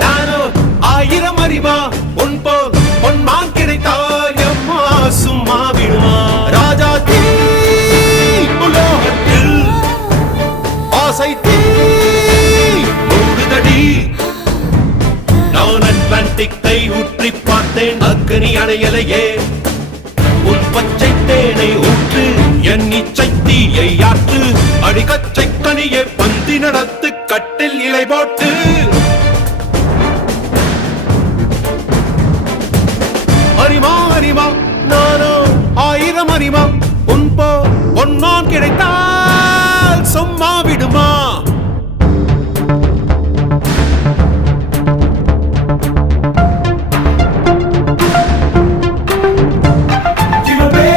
நானோ ஆயிரம் அறிவா உன் போல் பொன்மான் கிடைத்தால் எம்மா சும்மா விடுமா ராஜா தீ உலோகத்தில் ஆசை தீ மூடுதடி நான் அட்லாண்டிக்கை ஊற்றி பார்த்தேன் அக்னி அணையலையே உன் பச்சை தேனை ஊற்று என் இச்சை தீயை ஆற்று அடிகச்சை கனியை பந்தி நடத்து கட்டில் இலை போட்டு அறிமா அறிமா நானோ ஆயிரம் அறிமா உன் போ பொன்னான் கிடைத்தால் சும்மா விடுமா